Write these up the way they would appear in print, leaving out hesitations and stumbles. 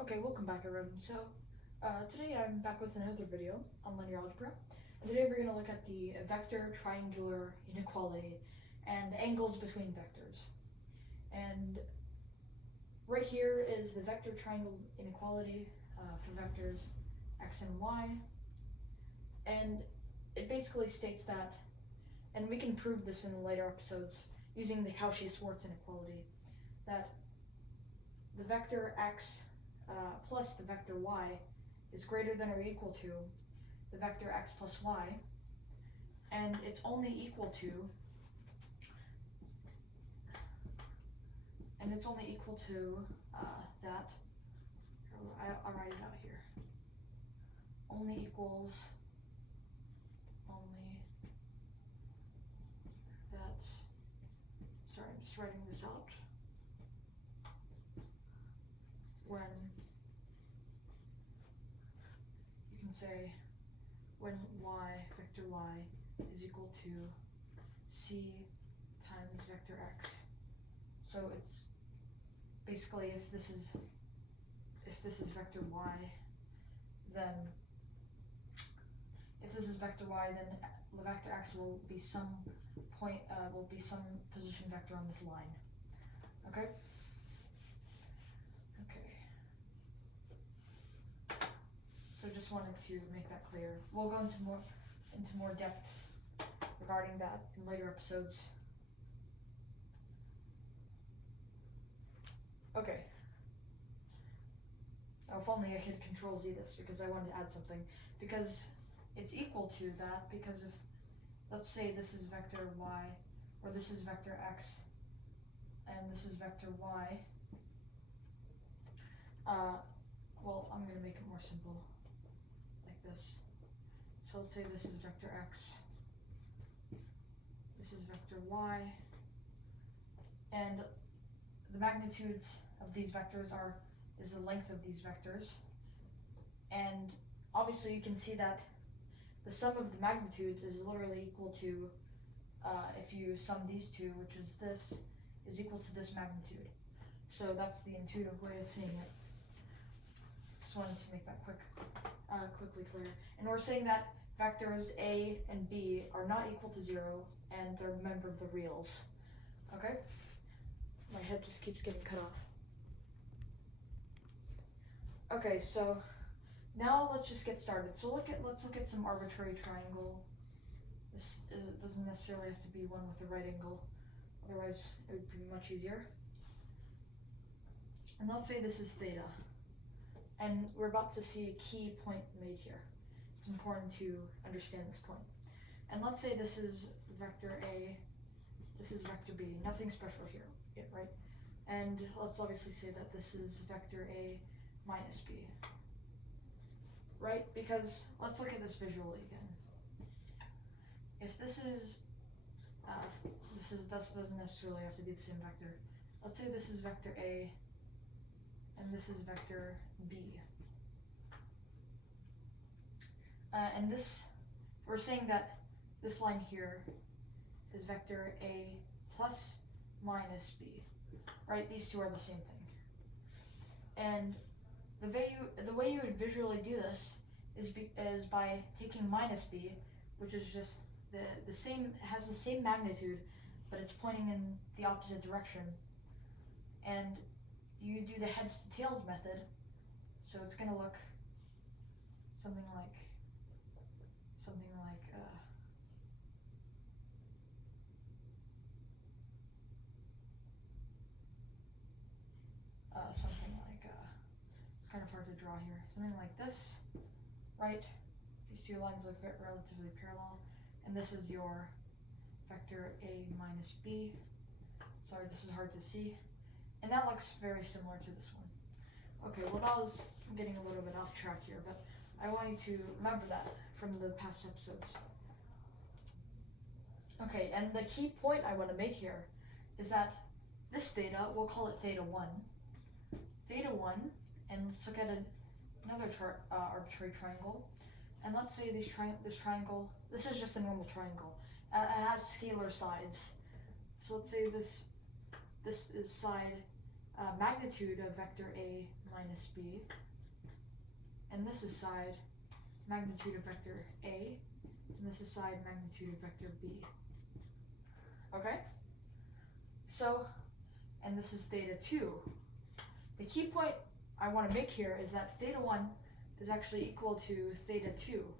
Okay, welcome back everyone. So today I'm back with another video on linear algebra. And today we're going to look at the vector triangular inequality and angles between vectors. And right here is the vector triangle inequality for vectors x and y. And it basically states that, and we can prove this in later episodes using the Cauchy-Schwarz inequality, that the vector x plus the vector y is greater than or equal to the vector x plus y, and it's only equal to that. I'll write it out here. Only equals that. Sorry, I'm just writing this out. When you can say when vector y is equal to c times vector x. So it's basically if this is vector y, then if this is vector y, then the vector x will be some position vector on this line. Okay? So just wanted to make that clear. We'll go into more depth regarding that in later episodes. Okay. Now if only I could control Z this, because I wanted to add something. Because it's equal to that, because if, let's say this is vector y, or this is vector x, and this is vector y. Well, I'm going to make it more simple. This. So let's say this is vector x, this is vector y, and the magnitudes of these vectors is the length of these vectors, and obviously you can see that the sum of the magnitudes is literally equal to, if you sum these two, which is this, is equal to this magnitude. So that's the intuitive way of seeing it. Just wanted to make that quickly clear. And we're saying that vectors A and B are not equal to 0, and they're a member of the reals. Okay? My head just keeps getting cut off. Okay, so now let's just get started. So let's look at some arbitrary triangle. It doesn't necessarily have to be one with a right angle, otherwise it would be much easier. And let's say this is theta. And we're about to see a key point made here. It's important to understand this point. And let's say this is vector A, this is vector B. Nothing special here, right? And let's obviously say that this is vector A minus B, right? Because let's look at this visually again. If this doesn't necessarily have to be the same vector. Let's say this is vector A, and this is vector B. And this, we're saying that this line here is vector A plus minus B, right? These two are the same thing. And the way you would visually do this is by taking minus B, which is just the same, has the same magnitude, but it's pointing in the opposite direction. And you do the heads to tails method, so it's going to look something like it's kind of hard to draw here. Something like this, right? These two lines look relatively parallel, and this is your vector A minus B. Sorry, this is hard to see. And that looks very similar to this one. Okay, well I'm getting a little bit off track here, but I want you to remember that from the past episodes. Okay, and the key point I want to make here is that this theta, we'll call it theta 1. Theta 1, and let's look at another arbitrary triangle. And let's say this triangle, this is just a normal triangle. It has scalar sides. So let's say this is side magnitude of vector A minus b, and this is side magnitude of vector A, and this is side magnitude of vector B. Okay? So, and this is theta 2. The key point I want to make here is that theta 1 is actually equal to theta 2.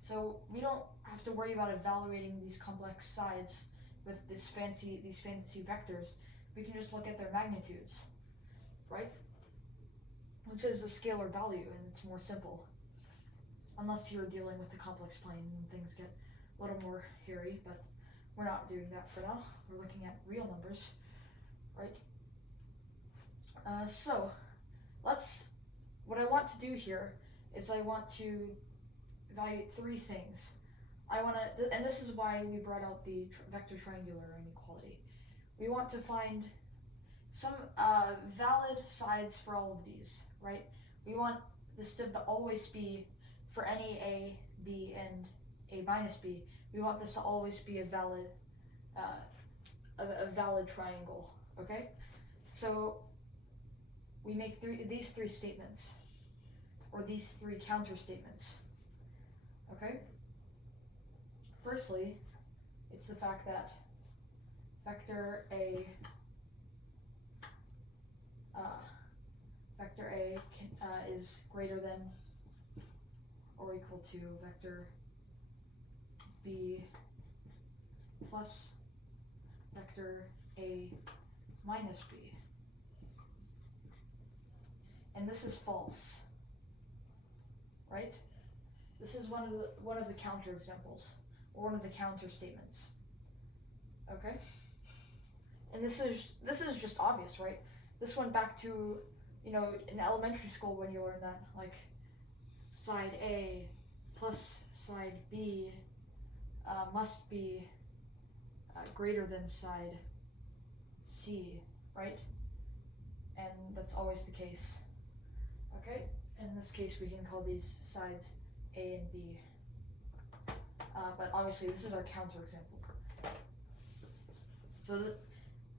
So we don't have to worry about evaluating these complex sides with these fancy vectors. We can just look at their magnitudes, right? Which is a scalar value, and it's more simple. Unless you're dealing with a complex plane and things get a little more hairy, but we're not doing that for now. We're looking at real numbers, right? So what I want to do here is I want to evaluate three things. And this is why we brought out the vector triangular inequality. We want to find some valid sides for all of these, right? We want this to always be, for any a, b, and a minus b, we want this to always be a valid triangle, okay? So we make these three statements, or these three counter statements, okay? Firstly, it's the fact that vector A is greater than or equal to vector B plus vector A minus B. And this is false, right? This is one of the counter examples, or one of the counter statements. Okay? And this is just obvious, right? This went back to, in elementary school when you learned that, like, side A plus side B must be greater than side C, right? And that's always the case. Okay? In this case, we can call these sides A and B. But obviously, this is our counterexample. So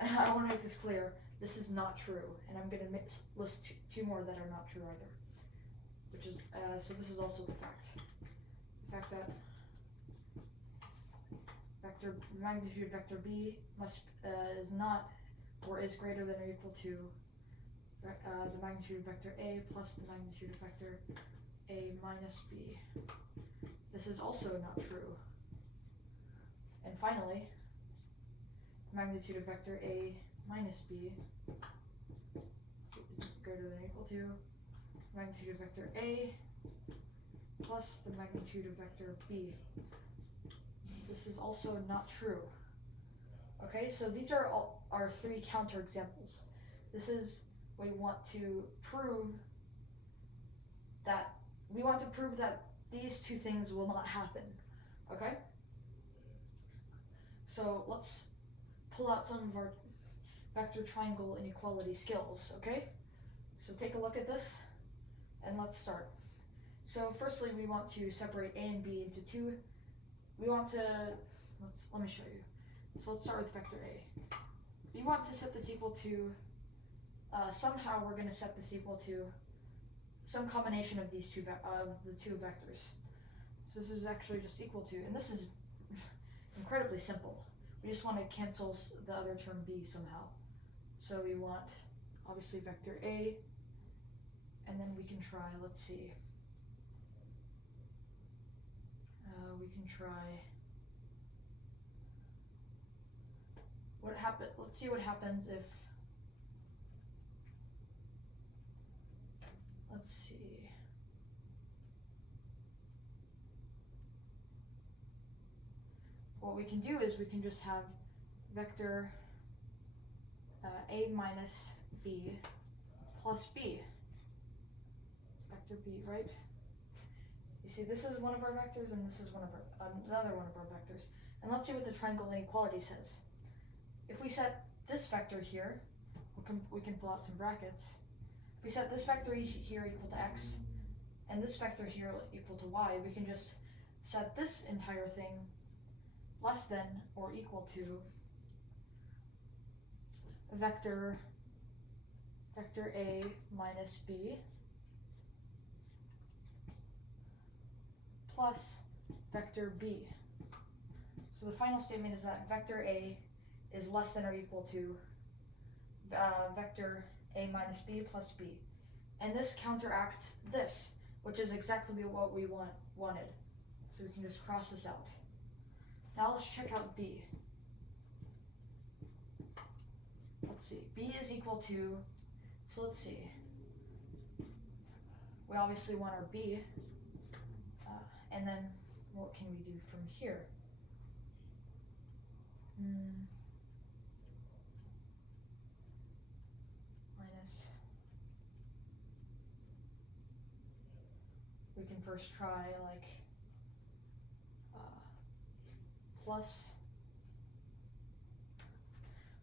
I want to make this clear. This is not true, and I'm going to list two more that are not true either. Which is so this is also the fact that vector magnitude vector B is not or is greater than or equal to the magnitude of vector A plus the magnitude of vector A minus B. This is also not true. And finally, magnitude of vector A minus B is greater than or equal to magnitude of vector A plus the magnitude of vector B. This is also not true. Okay, so these are all our three counterexamples. This is we want to prove that these two things will not happen. Okay? So let's pull out some of our vector triangle inequality skills, okay? So take a look at this and let's start. So firstly, we want to separate A and B into two. Let me show you. So let's start with vector A. We want to set this equal to, somehow we're going to set this equal to some combination of these two, the two vectors. So this is actually just equal to, and this is incredibly simple. We just want to cancel the other term B somehow. So we want, obviously, vector A, and then we can try, let's see. We can try, let's see what happens if, let's see. What we can do is we can just have vector A minus B plus B. Vector B, right? You see, this is one of our vectors, and this is another one of our vectors. And let's see what the triangle inequality says. If we set this vector here, we can pull out some brackets. If we set this vector here equal to x, and this vector here equal to y, we can just set this entire thing less than or equal to vector vector A minus B plus vector B. So the final statement is that vector A is less than or equal to vector A minus B plus B. And this counteracts this, which is exactly what we wanted. So we can just cross this out. Now let's check out B. Let's see, B is equal to, so let's see. We obviously want our B, and then what can we do from here? Minus. We can first try like plus,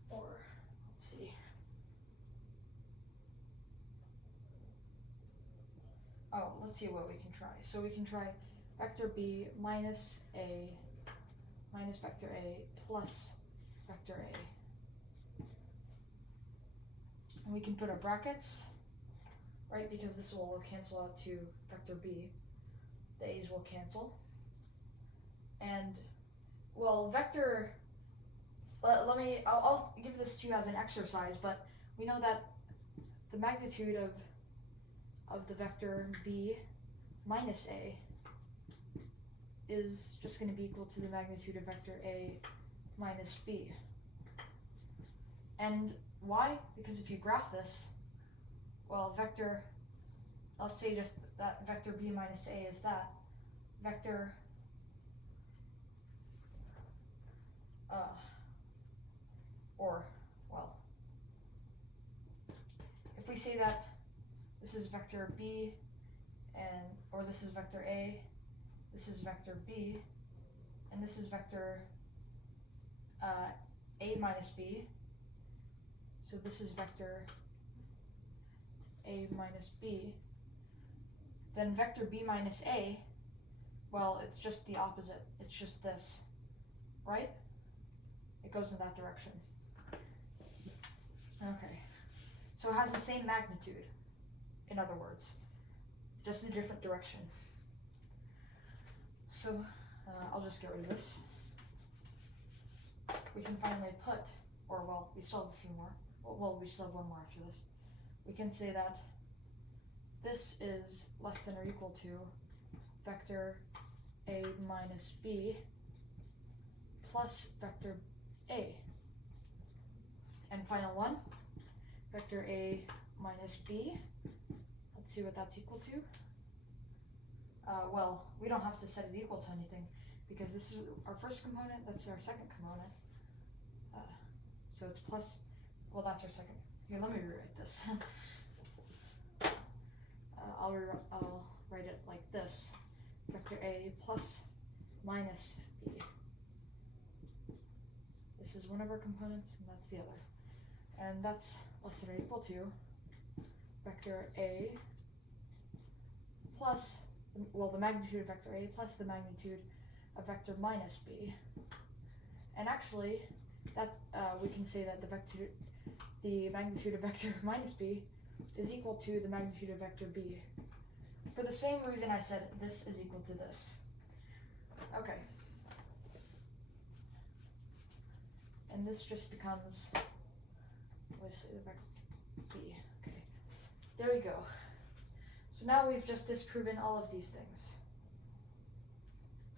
or let's see. Oh, let's see what we can try. So we can try vector B minus A minus vector A plus vector A. And we can put our brackets, right, because this will cancel out to vector B. The A's will cancel. And, well, vector, I'll give this to you as an exercise, but we know that the magnitude of the vector B minus A is just going to be equal to the magnitude of vector A minus B. And why? Because if you graph this, well, vector, let's say just that vector B minus A is that, vector if we say that this is vector B or this is vector A, this is vector B, and this is vector A minus B, so this is vector A minus B, then vector B minus A, well, it's just the opposite. It's just this, right? It goes in that direction. Okay. So it has the same magnitude, in other words, just a different direction. So I'll just get rid of this. We can finally put, or well, we still have a few more. Well, we still have one more after this. We can say that this is less than or equal to vector A minus B plus vector A. And final one, vector A minus B. Let's see what that's equal to. Well, we don't have to set it equal to anything because this is our first component, that's our second component. So it's plus, well, that's our second. Here, let me rewrite this. I'll write it like this. Vector A plus minus B. This is one of our components, and that's the other. And that's less than or equal to vector A plus, well, the magnitude of vector A plus the magnitude of vector minus B. And actually, that we can say that the magnitude of vector minus B is equal to the magnitude of vector B. For the same reason I said this is equal to this. Okay. And this just becomes, let's say the vector B. Okay. There we go. So now we've just disproven all of these things.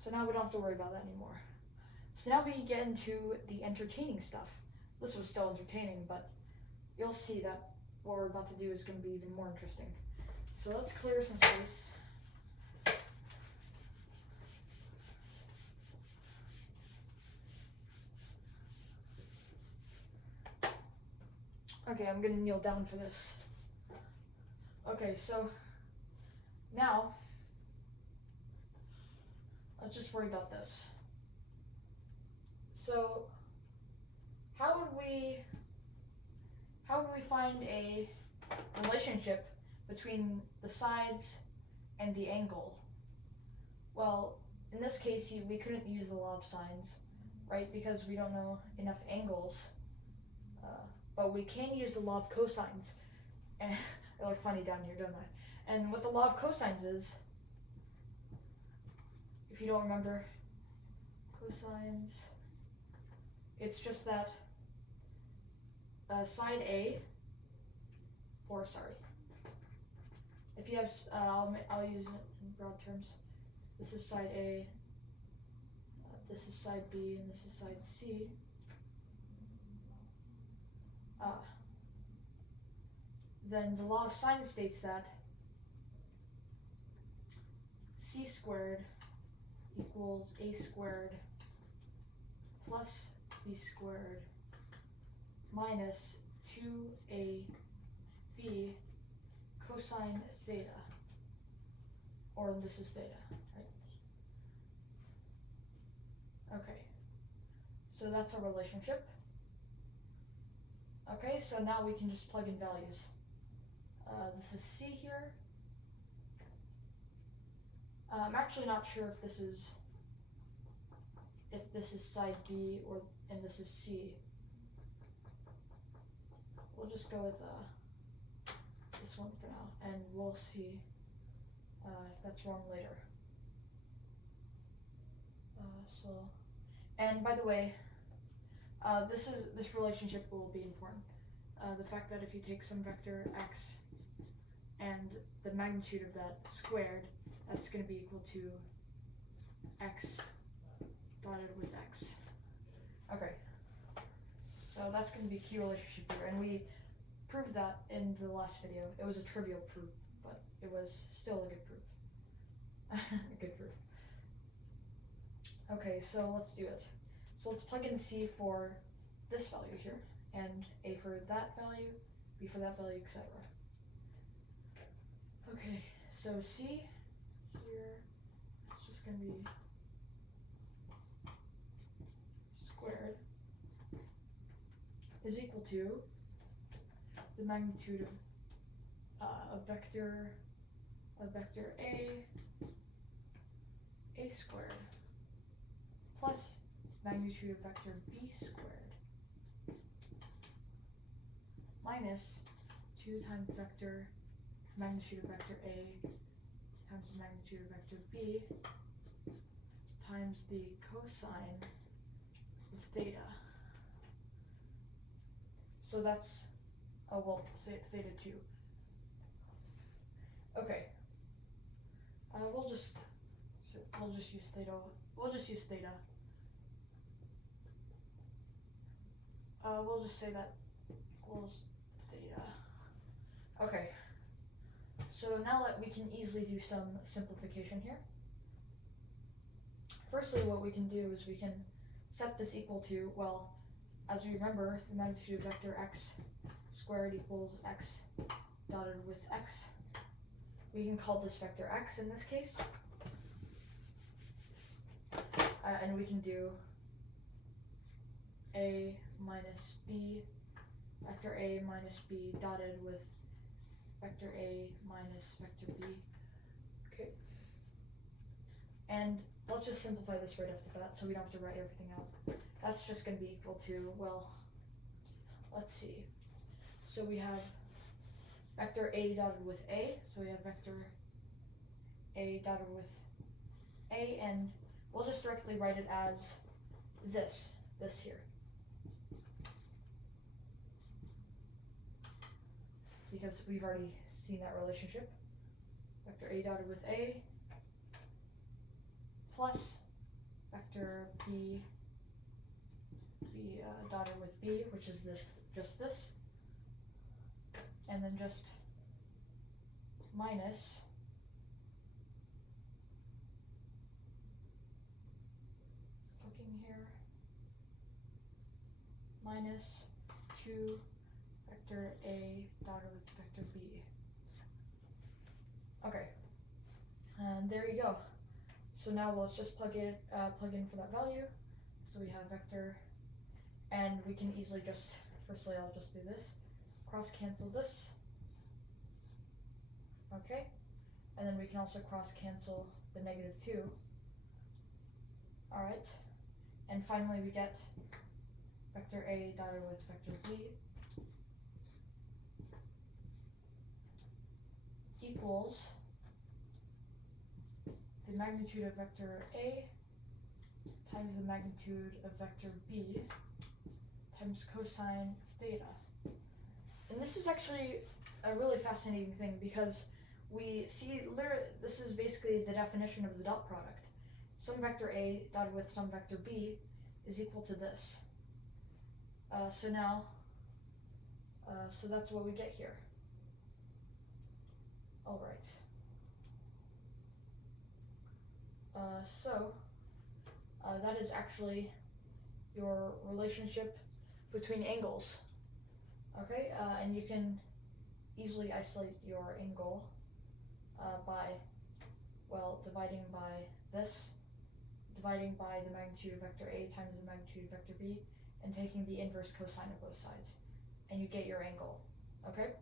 So now we don't have to worry about that anymore. So now we get into the entertaining stuff. This was still entertaining, but you'll see that what we're about to do is going to be even more interesting. So let's clear some space. Okay, I'm going to kneel down for this. Okay, so now let's just worry about this. So how would we find a relationship between the sides and the angle? Well, in this case, we couldn't use the law of sines, right? Because we don't know enough angles. But we can use the law of cosines. And I look funny down here, don't I? And what the law of cosines is, if you don't remember cosines, it's just that side A, or sorry, if you have, I'll use it in broad terms. This is side A, this is side B, and this is side C. Then the law of sine states that c squared equals a squared plus b squared minus 2ab cosine theta, or this is theta, right? Okay, so that's our relationship. Okay, so now we can just plug in values. This is c here. I'm actually not sure if this is side B and this is C. We'll just go with this one for now, and we'll see if that's wrong later. And by the way, this relationship will be important. The fact that if you take some vector x and the magnitude of that squared, that's going to be equal to x dotted with x. Okay, so that's going to be a key relationship here, and we proved that in the last video. It was a trivial proof, but it was still a good proof. A good proof. Okay, so let's do it. So let's plug in c for this value here, and a for that value, b for that value, etc. Okay, so c here, it's just going to be squared is equal to the magnitude of a vector a squared plus magnitude of vector b squared minus 2 times vector magnitude of vector a times the magnitude of vector b times the cosine of theta. So that's, theta 2. Okay. We'll just use theta. We'll just use theta. We'll just say that equals theta. Okay. So now that we can easily do some simplification here. Firstly, what we can do is we can set this equal to, well, as we remember, the magnitude of vector x squared equals x dotted with x. We can call this vector x in this case. And we can do a minus b, vector a minus b dotted with vector a minus vector b. Okay. And let's just simplify this right off the bat so we don't have to write everything out. That's just going to be equal to, well, let's see. So we have vector a dotted with a, so we have vector a dotted with a, and we'll just directly write it as this here. Because we've already seen that relationship. Vector a dotted with a plus vector b dotted with b, which is just this, and then just minus looking here, minus 2 vector a dotted with vector b. Okay, and there you go. So now let's just plug in for that value. So we have vector, and we can easily just, firstly I'll just do this, cross cancel this. Okay, and then we can also cross cancel the negative 2. Alright, and finally we get vector a dotted with vector b equals the magnitude of vector A times the magnitude of vector B times cosine of theta. And this is actually a really fascinating thing because we see this is basically the definition of the dot product. Some vector A dotted with some vector B is equal to this. So that's what we get here. All right. That is actually your relationship between angles. Okay, and you can easily isolate your angle by dividing by this, dividing by the magnitude of vector A times the magnitude of vector B, and taking the inverse cosine of both sides, and you get your angle. Okay.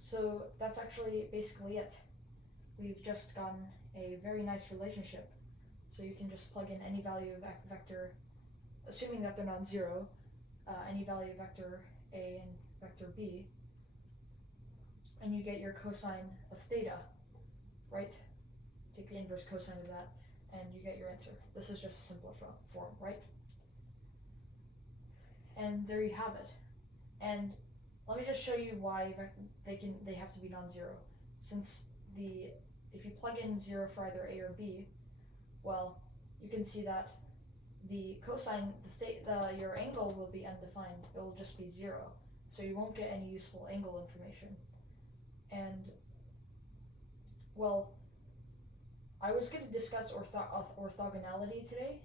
So that's actually basically it. We've just gotten a very nice relationship. So you can just plug in any value of vector, assuming that they're non-zero, any value of vector A and vector B, and you get your cosine of theta, right? Take the inverse cosine of that, and you get your answer. This is just a simpler form, right? And there you have it. And let me just show you why they have to be non-zero. Since if you plug in 0 for either A or B, well, you can see that the cosine, your angle will be undefined. It will just be 0. So you won't get any useful angle information. And, well, I was going to discuss orthogonality today,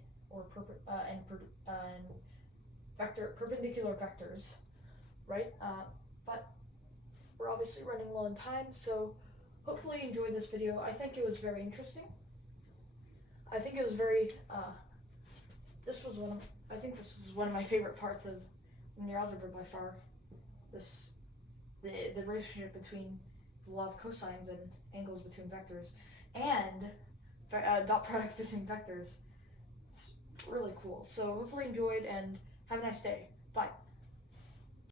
and perpendicular vectors, right? But we're obviously running low on time, so hopefully you enjoyed this video. I think it was very interesting. I think it was very, this was one of my favorite parts of linear algebra by far. The relationship between the law of cosines and angles between vectors, and dot product between vectors. It's really cool. So hopefully you enjoyed, and have a nice day. Bye.